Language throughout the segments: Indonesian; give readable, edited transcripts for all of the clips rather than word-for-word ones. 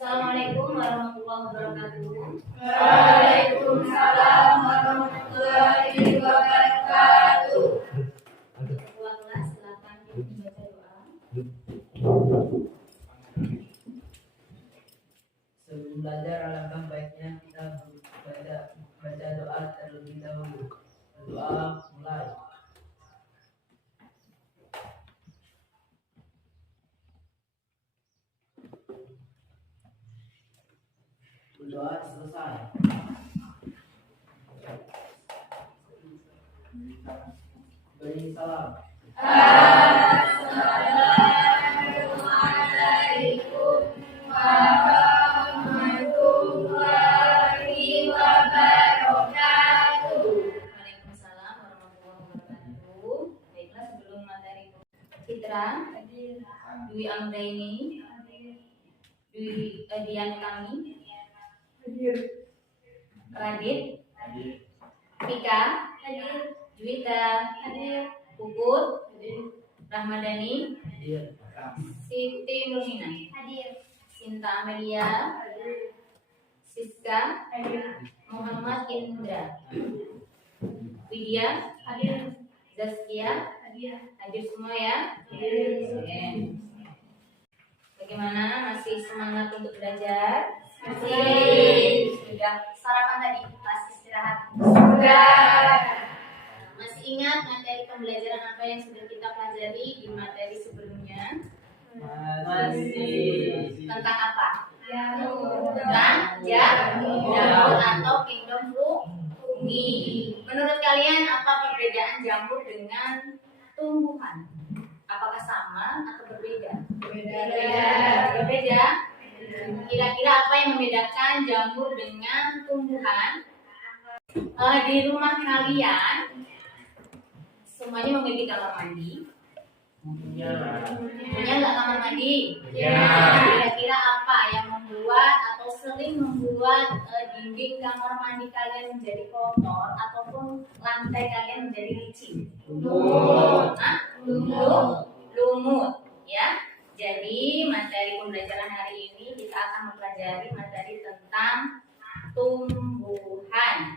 Assalamualaikum warahmatullahi wabarakatuh. Waalaikumsalam warahmatullahi wabarakatuh. Ketua kelas silakan membaca doa. Sebelum belajar, alangkah baiknya kita baca doa terlebih dahulu. Doa mulai. Doa selesai. Beri salam. Assalamualaikum warahmatullahi wabarakatuh. Waalaikumsalam warahmatullahi wabarakatuh. Baiklah, sebelum materi Citra, Dwi Anggraini, Dwi Dian kami, Radit, Tika, Juwita, Puput, Rahmadani, Siti Nurmina, Sinta Amelia, Siska, Muhammad Indra, Widya, Zaskia, hadir semua ya. Oke. Bagaimana, masih semangat untuk belajar? Masih. Sudah sarapan tadi pas istirahat? Sudah. Masih ingat materi pembelajaran apa yang sudah kita pelajari di materi sebelumnya? Masih. Tentang apa? Jamur. Jamur atau kingdom fungi. Menurut kalian apa perbedaan jamur dengan tumbuhan? Apakah sama atau berbeda? Berbeda. Kira-kira apa yang membedakan jamur dengan tumbuhan? Di rumah kalian semuanya memiliki kamar mandi? Punya nggak kamar mandi? Kira-kira apa yang membuat atau sering membuat dinding kamar mandi kalian menjadi kotor ataupun lantai kalian menjadi licin? Lumut, ya. Jadi materi pembelajaran hari ini kita akan mempelajari materi tentang tumbuhan.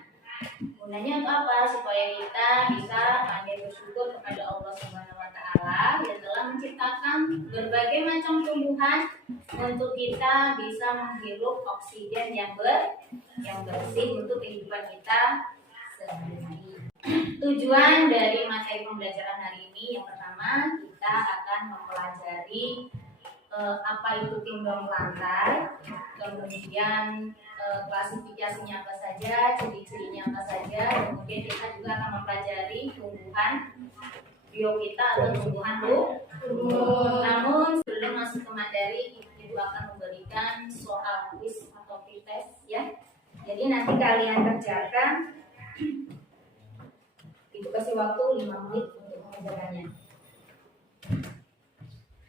Gunanya untuk apa? Supaya kita bisa pandai bersyukur kepada Allah Subhanahu wa Ta'ala yang telah menciptakan berbagai macam tumbuhan untuk kita bisa menghirup oksigen yang bersih untuk kehidupan kita sehari-hari. Tujuan dari materi pembelajaran hari ini yang pertama, kita akan mempelajari apa itu kingdom lantai, kemudian klasifikasinya apa saja, ciri-cirinya apa saja, kemudian kita juga akan mempelajari tumbuhan bio kita atau tumbuhan lumut. Namun sebelum masuk ke materi, Ibu akan memberikan soal quiz atau tes ya. Jadi nanti kalian kerjakan, Ibu kasih waktu 5 menit untuk mengerjakannya.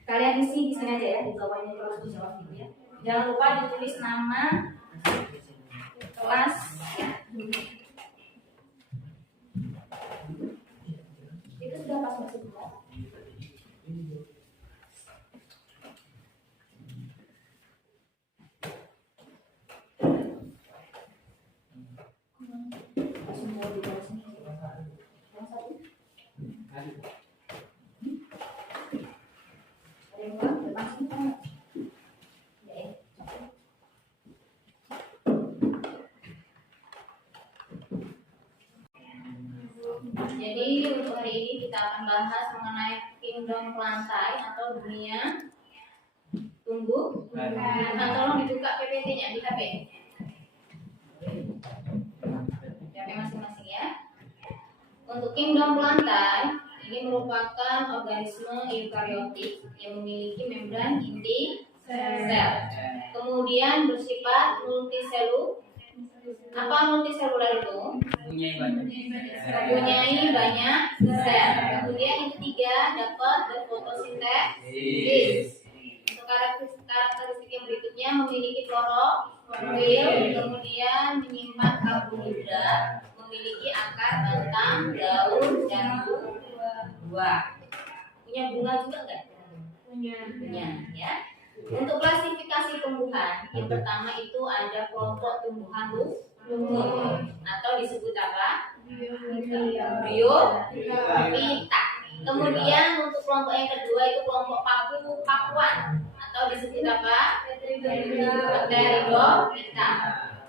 Kalian isi di sini aja ya, di bawahnya terus dijawab gitu ya. Jangan lupa ditulis nama, kelas ya. Itu sudah pas masuk kelas. Semua di bawah sini. Yang satu. Ada yang lupa? Depan sini kan? Ya. Jadi untuk hari ini kita akan bahas mengenai kingdom lantai atau dunia tumbuhan. Nah, tolong dibuka PPT-nya di HP. HP masing-masing ya. Untuk kingdom lantai, ini merupakan organisme eukariotik yang memiliki membran inti sel. Kemudian bersifat multiselul. Apa multiselular itu? Mempunyai banyak sel. Kemudian yang ketiga dapat berfotosintesis. Untuk karakteristik yang berikutnya memiliki klorofil, kemudian menyimpan karbohidrat, memiliki akar, batang, daun, dan buah. Punya bunga juga enggak? Punya ya. Untuk klasifikasi tumbuhan, yang pertama itu ada kelompok tumbuhan lumut atau disebut apa? Bryophyta. Kemudian untuk kelompok yang kedua itu kelompok pakuan atau disebut apa? Pteridophyta.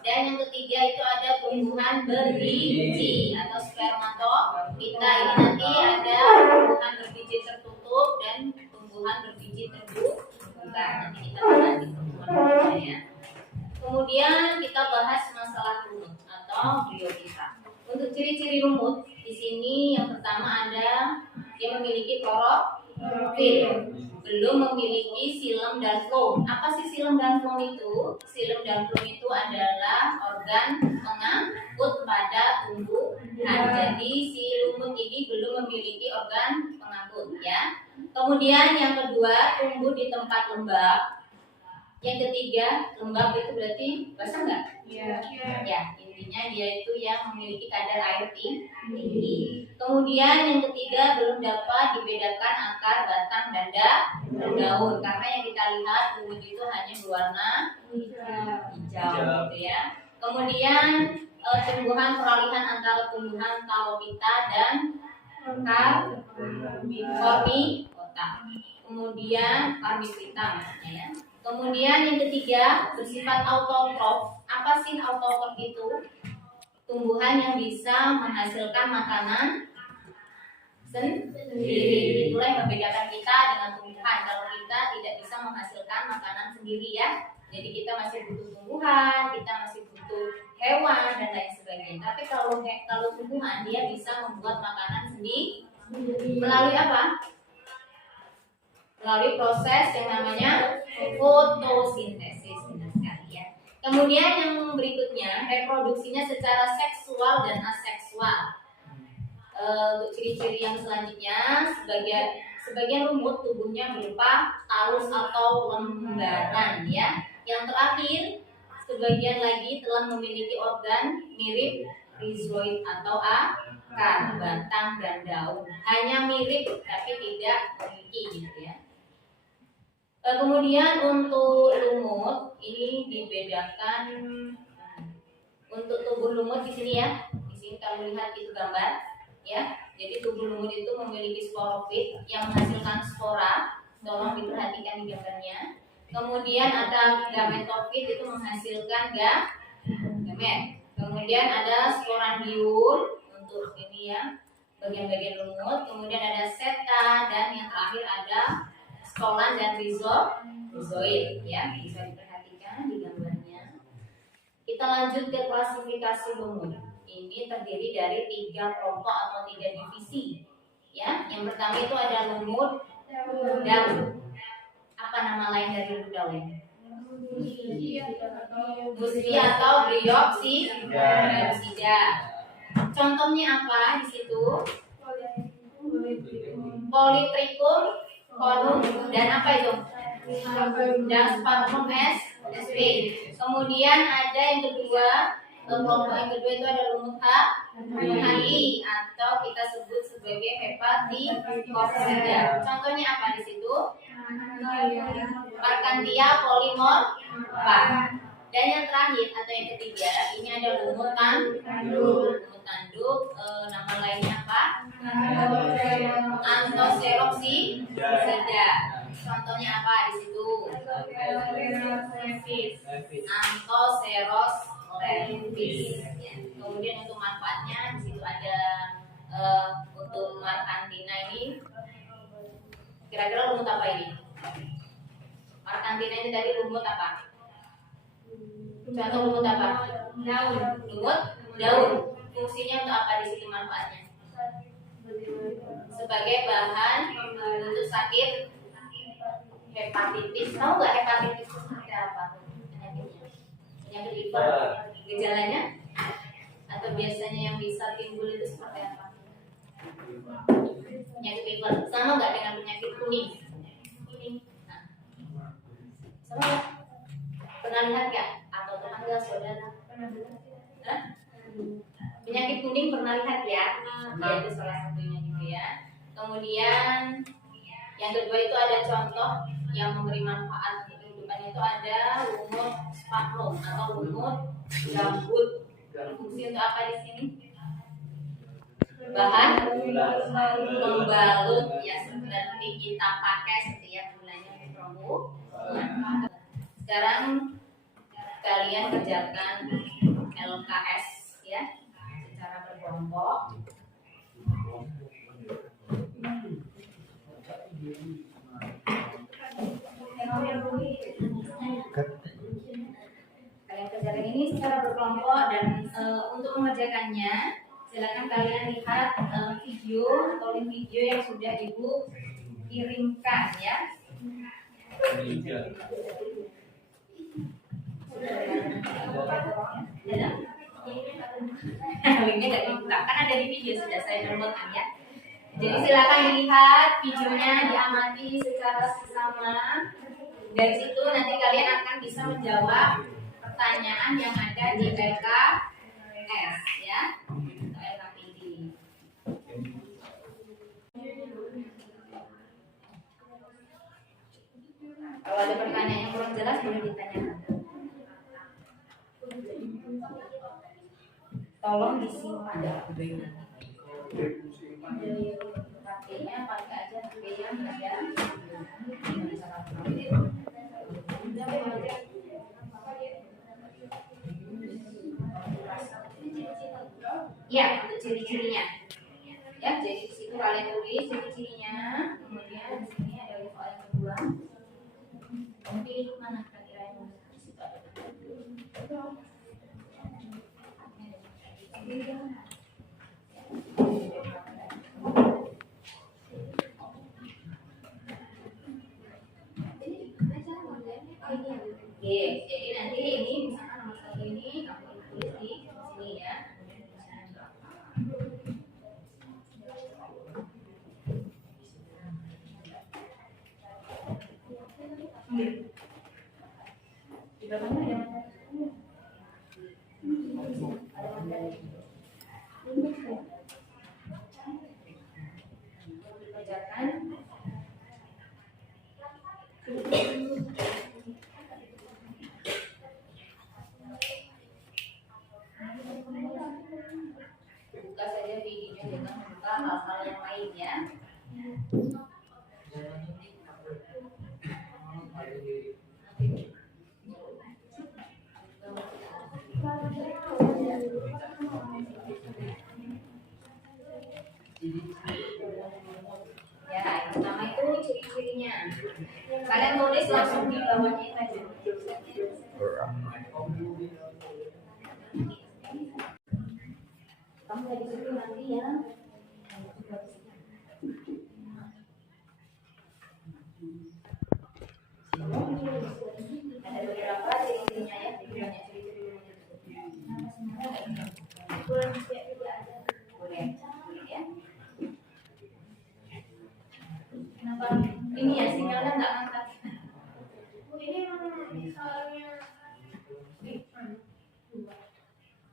Dan yang ketiga itu ada tumbuhan berbiji atau spermatophyta. Ini nanti ada tumbuhan berbiji tertutup dan tumbuhan berbiji terbuka. Nanti kita bahas di pertemuan ya. Kemudian kita bahas masalah lumut atau bryophyta. Untuk ciri-ciri lumut di sini yang pertama ada dia memiliki klorofil, belum memiliki xilem dan floem. Apa sih xilem dan floem itu? Xilem dan floem itu adalah organ pengangkut pada tumbuhan. Jadi si lumut ini belum memiliki organ pengangkut ya. Kemudian yang kedua tumbuh di tempat lembab. Yang ketiga, lembab itu berarti basah nggak? Iya. Ya, intinya dia itu yang memiliki kadar air tinggi. Kemudian yang ketiga belum dapat dibedakan akar, batang, dan daun. Karena yang kita lihat lumut itu hanya berwarna hijau, gitu ya. Kemudian tumbuhan peralihan antara tumbuhan Calophyta dan Cormicota. Kemudian Cormicota maksudnya ya. Kemudian yang ketiga bersifat autotrof. Apa sih autotrof itu? Tumbuhan yang bisa menghasilkan makanan sendiri. Itulah yang membedakan kita dengan tumbuhan. Kalau kita tidak bisa menghasilkan makanan sendiri ya. Jadi kita masih butuh tumbuhan, kita masih butuh hewan dan lain sebagainya. Tapi kalau tumbuhan dia bisa membuat makanan sendiri melalui apa? Melalui proses yang namanya fotosintesis, benar sekali ya. Kemudian yang berikutnya reproduksinya secara seksual dan aseksual. Untuk ciri-ciri yang selanjutnya sebagian lumut tubuhnya berupa talus atau lembaran ya. Yang terakhir sebagian lagi telah memiliki organ mirip rhizoid atau akar, batang dan daun. Hanya mirip tapi tidak memiliki gitu ya. Kemudian untuk lumut ini dibedakan untuk tubuh lumut di sini ya. Di sini kalau lihat itu gambar ya. Jadi tubuh lumut itu memiliki sporofit yang menghasilkan spora. Tolong diperhatikan di gambarnya. Kemudian ada gametofit itu menghasilkan gamet. Kemudian ada sporangium untuk ini ya bagian-bagian lumut. Kemudian ada seta dan yang terakhir ada stolan dan rhizoid ya, bisa diperhatikan di gambarnya. Kita lanjut ke klasifikasi lumut. Ini terdiri dari 3 kelompok atau 3 divisi ya. Yang pertama itu ada lumut daun. Apa nama lain dari lumut daun? Mustia atau Bryopsida. Contohnya apa di situ? Polytrichum konum dan apa itu? Dan Sphagnum sp. Kemudian ada yang kedua, kelompok yang kedua itu ada lumut Hali atau kita sebut sebagai Hepatikoccida. Contohnya apa di situ? Parkantia polymorpha. Dan yang terakhir atau yang ketiga ini ada lumut tanduk. Nama lainnya apa? Anthoceroxida. Contohnya apa di situ? Anthoceros levis. Kemudian untuk manfaatnya di situ ada untuk Markantina ini. Kira-kira lumut apa ini? Markantina ini tadi lumut apa? Contoh lumut apa? Daun. Lumut daun. Fungsinya untuk apa di situ manfaatnya? Sebagai bahan untuk sakit hepatitis. Tahu nggak hepatitis itu seperti apa? Penyakit liver. Gejalanya? Atau biasanya yang bisa timbul itu seperti apa? Penyakit liver. Sama nggak dengan penyakit kuning? Nah. Sama nggak? Pernah lihat nggak? Atau tetangga saudara? Hah? Penyakit kuning pernah lihat ya? Itu salah satunya gitu ya. Kemudian yang kedua itu ada contoh yang memberi manfaat untuk depan itu ada lumut spagnum atau lumut gambut. Fungsi untuk apa di sini? Bahan membalut ya, seperti kita pakai setiap bulannya di promo. Sekarang kalian kerjakan LKS ya secara berkelompok. Kalian kerjakan ini secara berkelompok dan untuk mengerjakannya silakan kalian lihat video atau link video yang sudah ibu kirimkan ya. Linknya nggak dibuka kan ada di video sudah saya downloadkan ya. Jadi silakan dilihat videonya, diamati secara seksama. Dari situ nanti kalian akan bisa menjawab pertanyaan yang ada di LKS ya, atau LKPD. Kalau ada pertanyaan yang kurang jelas boleh ditanyakan. Tolong disimpan. HP-nya pakai aja HP yang ada. Ya, untuk ciri-cirinya. Ya, jadi di situ kalian tulis ciri-cirinya. Kemudian di sini ada soal yang kedua. Pilih mana kira-kira yang di situ ada. Oke, jadi nanti ini misalkan nomor satu ini kamu tulis di sini ya. Di belakangnya ada materi. Ada materi. Dikerjakan. Buka saja videonya dengan membuka hal-hal yang lain ya. Ya, yang pertama itu ciri-cirinya. Kalian tulis langsung di bawahnya aja. Kamu dari situ nanti ya. Ada beberapa ciri-cirinya ya, banyak ciri-cirinya. Boleh ya. Kenapa ini ya sinyalnya nggak angkat? Ini soalnya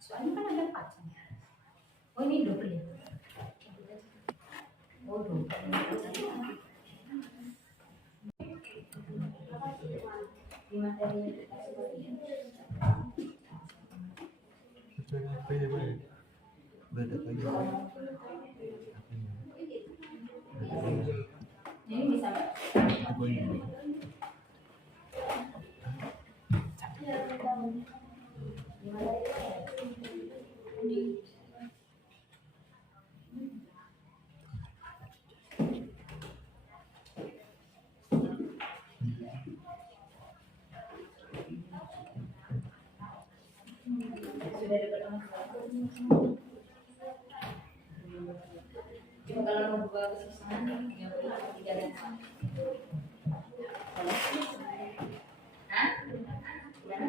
soalnya kan ada pacanya. Oh ini double ya? Oh double. Di materi kita seperti ini. Apa ya, Pak? Beda lagi. Ini bisa nggak? Apa ini? Sudah dapat nomor berapa? Cuma kalau mau buka kesusahan yang boleh 3 dan 4. Hah? Gimana?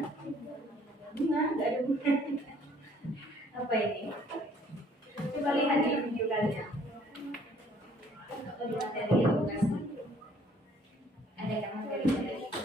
Gimana? Gak ada bunga. Apa ini? Coba lihat di video kalian. Atau di materi yang aku kasih. Ada kan materi dari itu?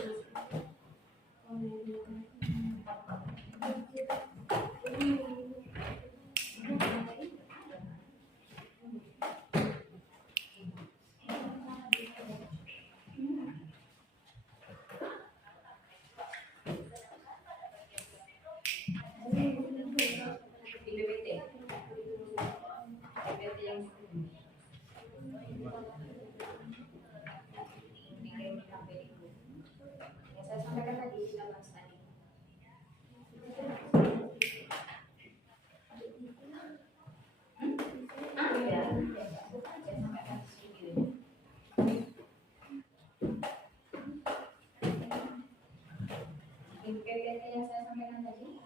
PPT yang saya sampaikan tadi?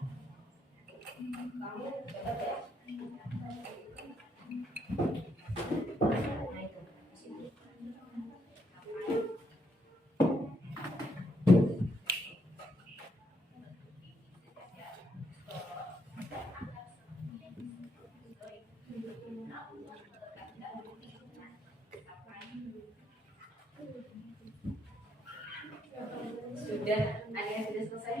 Kamu dapat ya? Nah itu. Sudah, ada yang sudah selesai?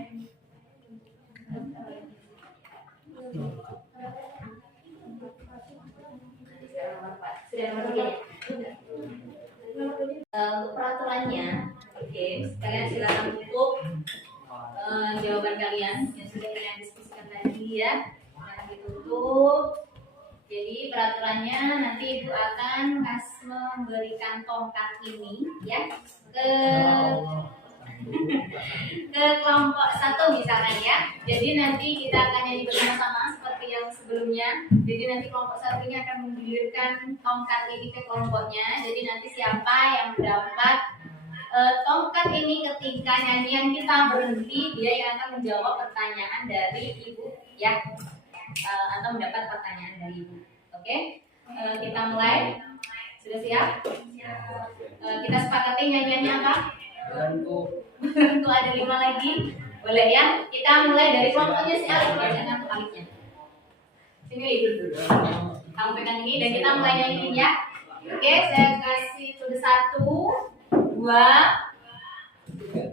Sudah nomor 3 ya? Untuk peraturannya, oke, kalian silakan tutup jawaban kalian yang sudah kalian diskusikan tadi ya. Silakan ditutup. Jadi peraturannya nanti ibu akan memberikan tongkat ini ya ke kelompok 1 misalkan ya. Jadi nanti kita akan nyanyi bersama-sama seperti yang sebelumnya. Jadi nanti kelompok 1 ini akan menggulirkan tongkat ini ke kelompoknya. Jadi nanti siapa yang mendapat tongkat ini ketika nyanyian kita berhenti, dia yang akan menjawab pertanyaan dari ibu ya, atau mendapat pertanyaan dari ibu. Oke, kita mulai. Sudah siap? Kita sepakati nyanyiannya apa? Itu ada 5 lagi, boleh ya? Kita mulai dari kelompoknya si Alif, bacakan untuk Alifnya. Sini ibu dulu. Kamu pegang ini dan kita mulai nyanyiin ya. Oke, saya kasih kode 1, 2,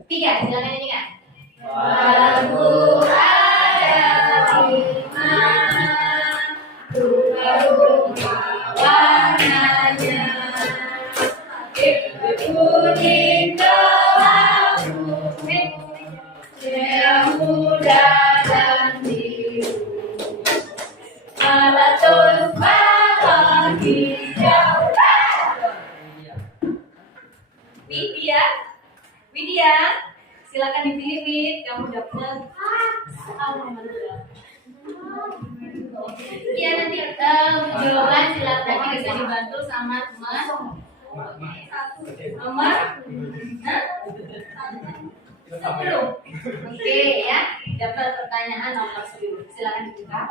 3. Silakan nyanyikan. Lagu ada 5, rupa-rupa warnanya, kuning kelabu, merah muda dan biru, meletus balon hijau. Widya, silakan dipilih Wid, kamu dapat. Iya nanti jawaban silakan bisa dibantu sama teman. Nomor 10. Oke ya, dapat pertanyaan nomor 10. Silakan dibuka.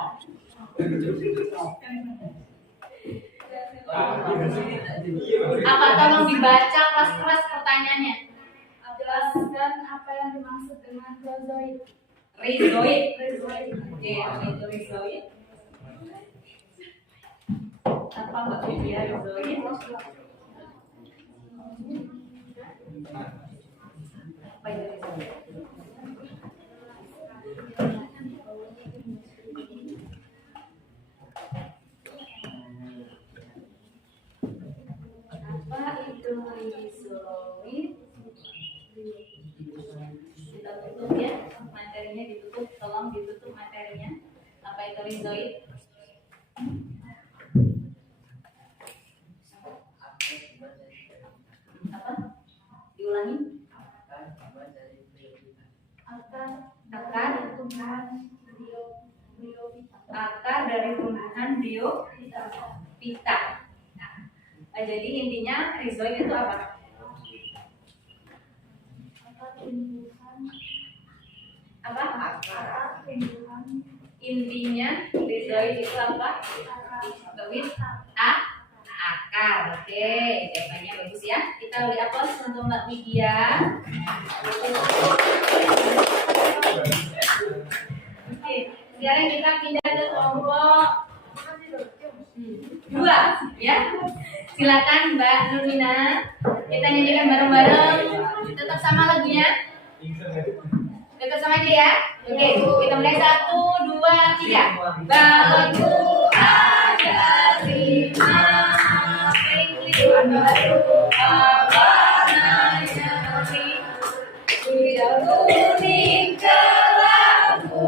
Apa tolong dibaca keras-keras pertanyaannya? Jelaskan apa yang dimaksud dengan rizoid. Rizoid. Oke, apa itu rizoid? Apa Mbak Widya rizoid? Apa itu rizoid? Apa itu rizoid? Kita tutup ya, materinya ditutup, tolong ditutup materinya. Apa itu rizoid? Apa? Diulangi. Akar dari tumbuhan biopita. Jadi intinya rizoid itu apa? Apa? Intinya rizoid itu apa? Akar. Oke, jawabannya bagus ya. Kita beri aplaus untuk Mbak Widya. Oke, sekarang kita pindah ke kelompok 2 ya. Silakan Mbak Nurmina, kita nyanyikan bareng-bareng. Tetap sama lagunya. Tetap sama aja ya. Oke, kita mulai 1, 2, 3. Balonku ada 5. Berupa warnanya, hijau, kuning, kelabu,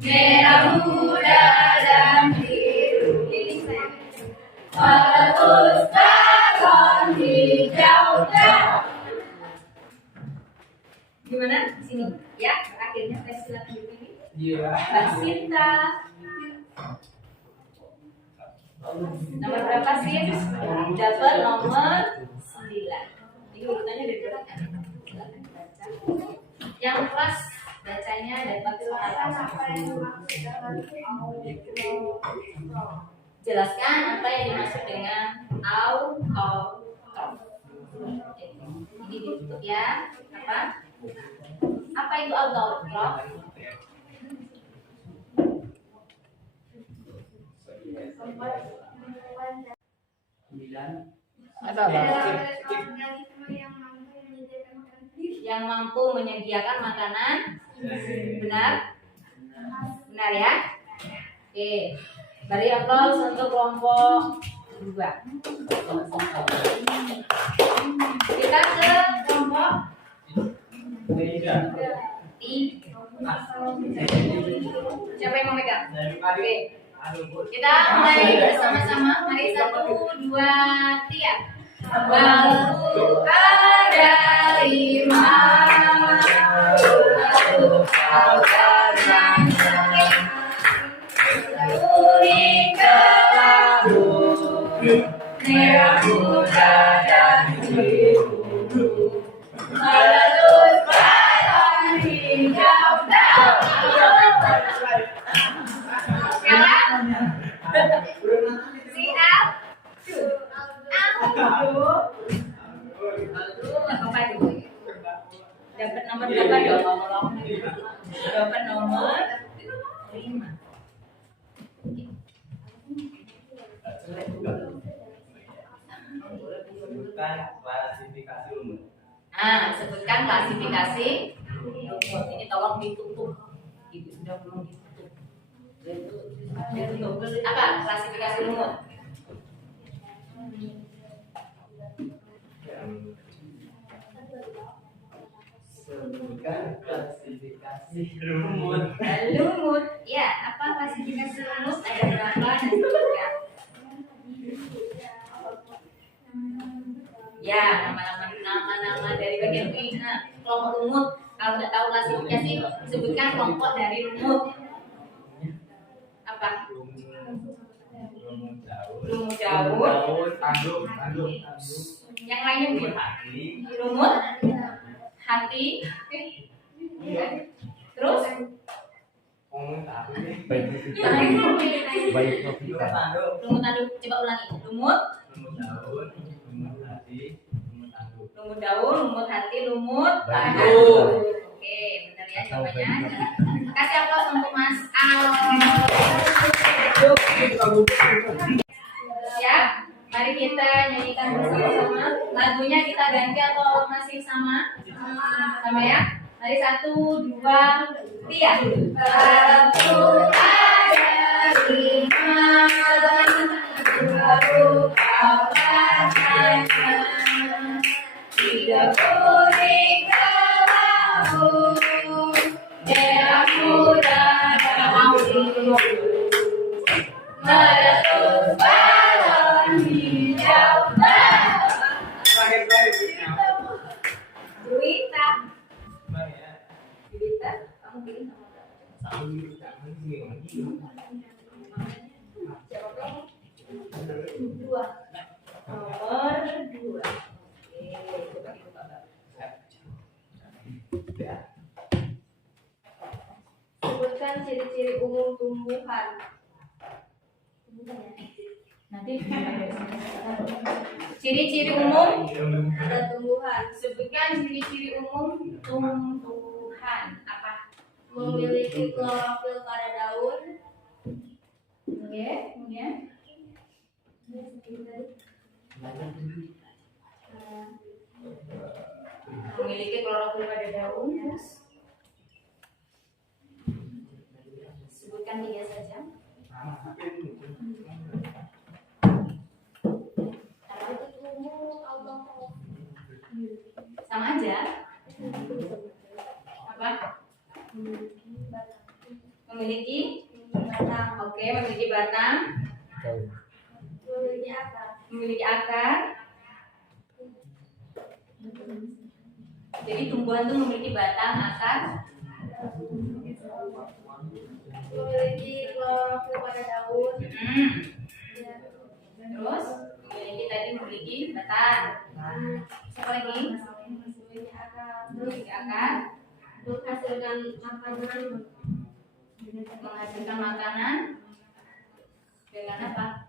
merah muda dan biru, meletus balon hijau. Gimana? Sini ya. Akhirnya saya silakan dipilih. Mbak Sinta. Nomor berapa sih? Dapat nomor 9. Ini urutannya dari belakang. Silakan dibaca. Yang kelas Jelaskan apa yang dimaksud dengan Jelaskan apa yang dimaksud dengan autotrof. Ini ditutup ya. Apa itu autotrof? Yang mampu menyediakan makanan. Benar? Benar ya? Oke. Beri aplaus untuk kelompok 2. Kita ke kelompok 3. Siapa yang mau megang? Oke. Kita mulai bersama-sama. Mari 1, 2, 3. Lalu ada 5. Kuning kelabu, merah muda dan biru, melelus balon hijau daun. Sekarang siap. Apa itu? Dapat nomor berapa dong? Dapat nomor 5. Sebutkan klasifikasi lumut. Sebutkan klasifikasi lumut. Ini tolong ditutup. Ibu sudah belum ditutup. Apa klasifikasi lumut? Sebutkan klasifikasi lumut. Lumut. Ya, apa klasifikasi lumut? Ada berapa? Disebutkan. Ya, nama-nama dari bagian ini. Kelompok lumut. Kalau nggak tahu klasifikasi, sebutkan kelompok dari lumut. Apa? Lumut daun. Tanduk. Yang lainnya mungkin Pak. Lumut, hati. Terus? Baik Novita. Lumut tanduk. Coba ulangi. Lumut daun, lumut hati, lumut tanduk. Oke, benar ya jawabannya. Kasih aplaus untuk Mas Al. Siap? Mari kita nyanyikan bersama-sama. Lagunya kita ganti atau masih sama? Sama ya? Mari 1, 2, 3. Satu ada 5, baru kau katakan. 3 kuning kelabu, merah muda dan biru, melelus balon hijau daun. Duita, kamu pilih sama dua. Nomor 2. Sebutkan ciri-ciri umum tumbuhan. Nanti ciri-ciri umum Ada tumbuhan sebutkan ciri-ciri umum tumbuhan apa? memiliki klorofil pada daun, Oke, kemudian memiliki klorofil pada daun. Terus sebutkan 3 saja. Sama aja. Apa? Memiliki batang, Oke, memiliki batang, memiliki akar, memiliki akar. Jadi tumbuhan itu memiliki batang, akar, memiliki klorofil pada daun, terus memiliki batang. Siapa lagi? memiliki akar, Memiliki akar, menghasilkan makanan, menghasilkan makanan dengan apa?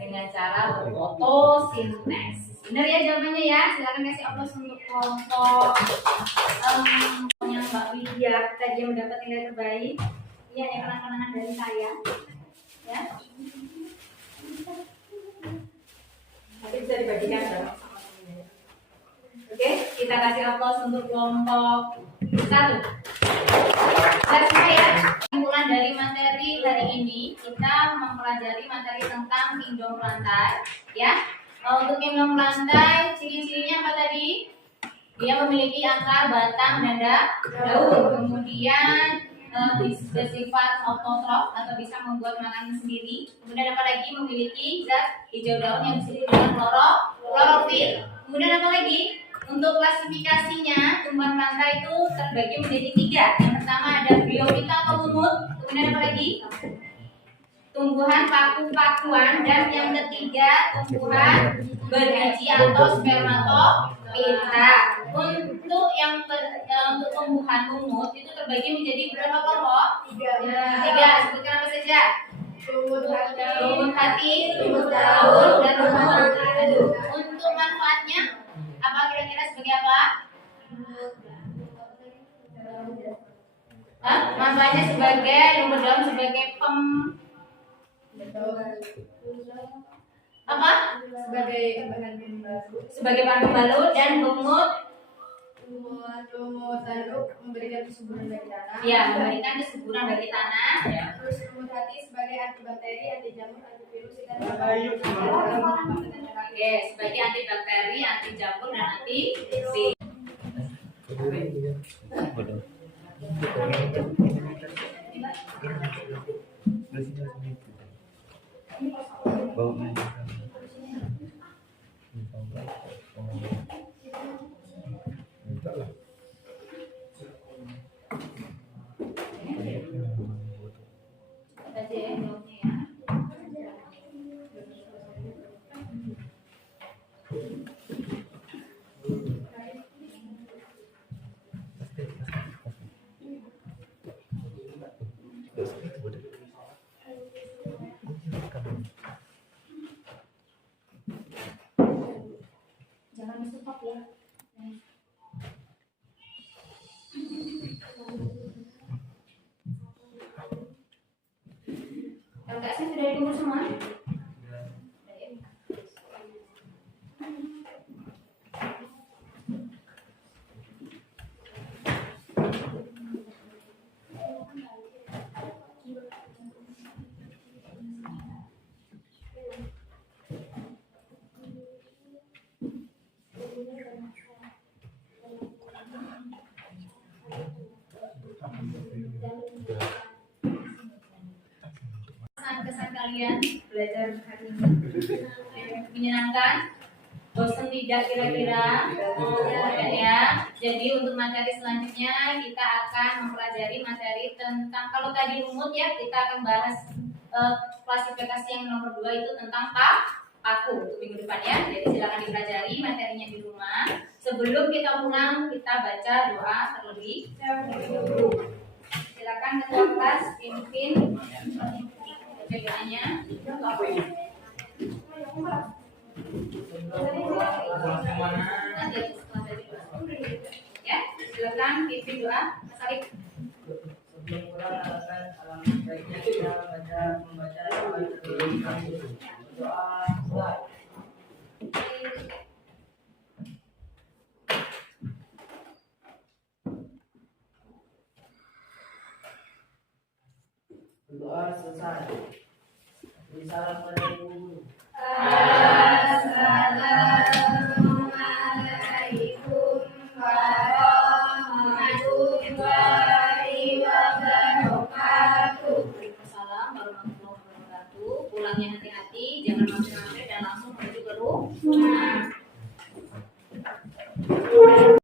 Dengan cara berfotosintesis. Benar ya jawabannya ya. Silakan kasih aplaus untuk kelompok yang Mbak Widya tadi yang mendapat nilai terbaik. Iya, yang kenang-kenangan dari saya. Ya. Nanti bisa dibagikan dong sama temennya. Oke, kita kasih aplaus untuk kelompok 1. Dan saya kesimpulan dari materi hari ini kita mempelajari materi tentang kingdom lantai, ya. Untuk kingdom lantai, ciri-cirinya apa tadi? Dia memiliki akar, batang, dan daun. Kemudian bersifat autotrof atau bisa membuat makanan sendiri. Kemudian apa lagi? Memiliki zat hijau daun yang disebut dengan klorofil. Kemudian apa lagi? Untuk klasifikasinya, tumbuhan lantai itu terbagi menjadi 3. Yang pertama ada briofita atau lumut. Kemudian apa lagi? Tumbuhan paku-pakuan. Dan yang ketiga, tumbuhan berbiji atau spermatofita. Untuk untuk tumbuhan lumut itu terbagi menjadi berapa kelompok? 3. Sebutkan apa saja? Lumut hati, lumut daun, dan lumut teduh. Untuk manfaatnya apa kira-kira sebagai apa? Manfaatnya sebagai lumut daun sebagai apa? Sebagai bahan pembalut dan lumut tanduk memberikan kesuburan bagi tanah. Ya, memberikan kesuburan bagi tanah. Ya. Terus lumut hati sebagai antibakteri, anti jamur, anti virus, dan Oke, sebagai antibakteri, anti jamur, dan anti virus. Jangan di-stop ya. Kakak saya sudah diumur semua? Kesan kalian belajar hari ini menyenangkan? Bosan tidak kira-kira? Ya. Jadi untuk materi selanjutnya kita akan mempelajari materi tentang, kalau tadi lumut ya, kita akan bahas klasifikasi yang nomor 2 itu tentang paku untuk minggu depan ya. Jadi silakan dipelajari materinya di rumah. Sebelum kita pulang kita baca doa terlebih dahulu. Silakan ketua kelas pimpin doanya. Ya, silakan pimpin doa. Salib. Sebelum pulang akan alangkah baiknya kita membaca doa. Doa selesai. Assalamualaikum. Assalamualaikum warahmatullahi wabarakatuh. Waalaikumsalam warahmatullahi wabarakatuh. Pulangnya hati-hati, jangan